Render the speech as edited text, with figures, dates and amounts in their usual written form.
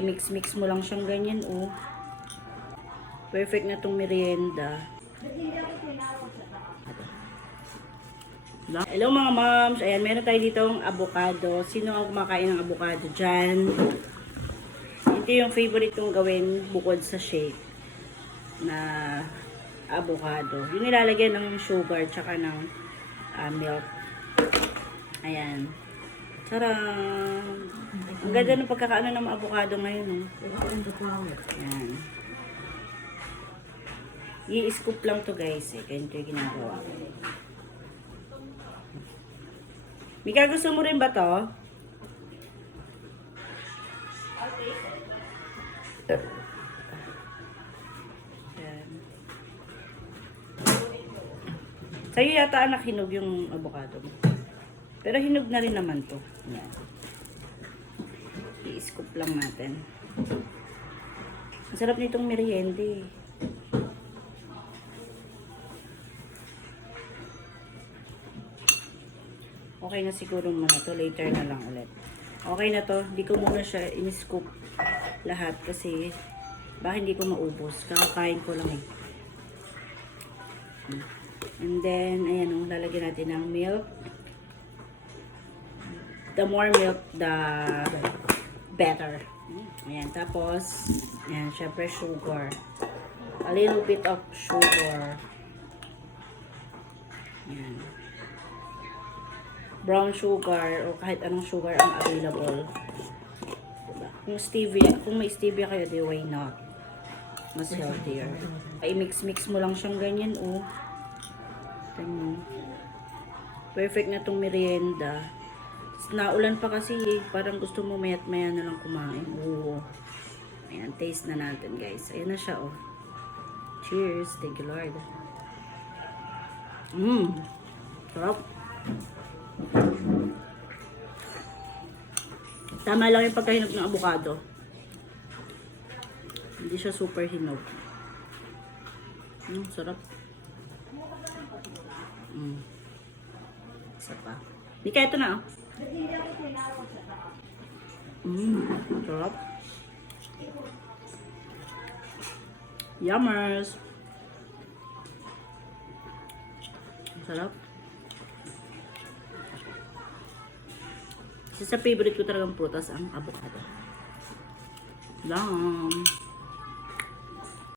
i-mix-mix mo lang siyang ganyan, oh. Perfect na tong merienda. Hello mga moms. Ayan, meron tayo ditong avocado. Sino ang kumakain ng avocado dyan? Ito yung favorite kong gawin bukod sa shake na avocado. Yung nilalagyan ng sugar tsaka ng milk. Ayan. Sarang. Ang ganda ng pagkakaano ng avocado ngayon. Ayan. I-scoop lang to guys. Ganito yung ginagawa. Mika, gusto mo rin ba to? Ayan. Sa'yo yata anak hinog yung avocado mo. Pero hinog na rin naman to. Ayan. I-scoop lang natin. Ang sarap nitong merienda eh. Okay na siguro muna to. Later na lang ulit. Okay na to. Hindi ko muna siya in-scoop lahat kasi baka hindi ko maubos. Kakakain ko lang eh. And then, ayan o. Lalagyan natin ng milk. The more milk, the better. Ayan. Tapos, ayan. Syempre, sugar. A little bit of sugar. Ayan. Brown sugar o kahit anong sugar ang available. Diba? Kung may stevia kayo, di why not? Mas healthier. Ay, mix-mix mo lang siyang ganyan, oh. Ganyan. Perfect na tong merienda. Naulan pa kasi eh. Parang gusto mo mayat maya na lang kumain. Oo. Ayan, taste na natin guys. Ayan na siya, oh. Cheers. Thank you, Lord. Sarap. Tama lang yung pagkahinog ng avocado. Hindi siya super hinog. Sarap. Isa pa. Di kaya ito na, oh. Sarap. Yummers. Sarap. Isa sa favorite ko talagang prutas ang avocado. Lang.